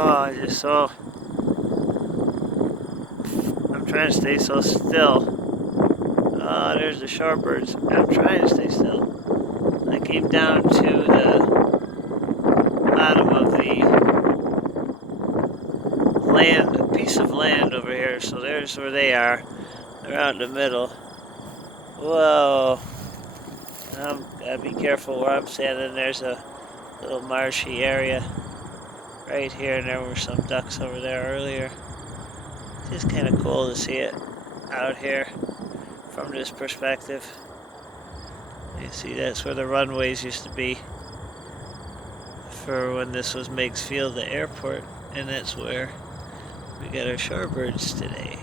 I just so I'm trying to stay so still. Oh, there's the shorebirds. I'm trying to stay still. I came down to the bottom of the land, a piece of land over here. So there's where they are. They're out in the middle. Whoa. Gotta be careful where I'm standing. There's a little marshy area right here, and there were some ducks over there earlier. It's just kind of cool to see it out here from this perspective. You see, that's where the runways used to be for when this was Meigs Field, the airport, and that's where we got our shorebirds today.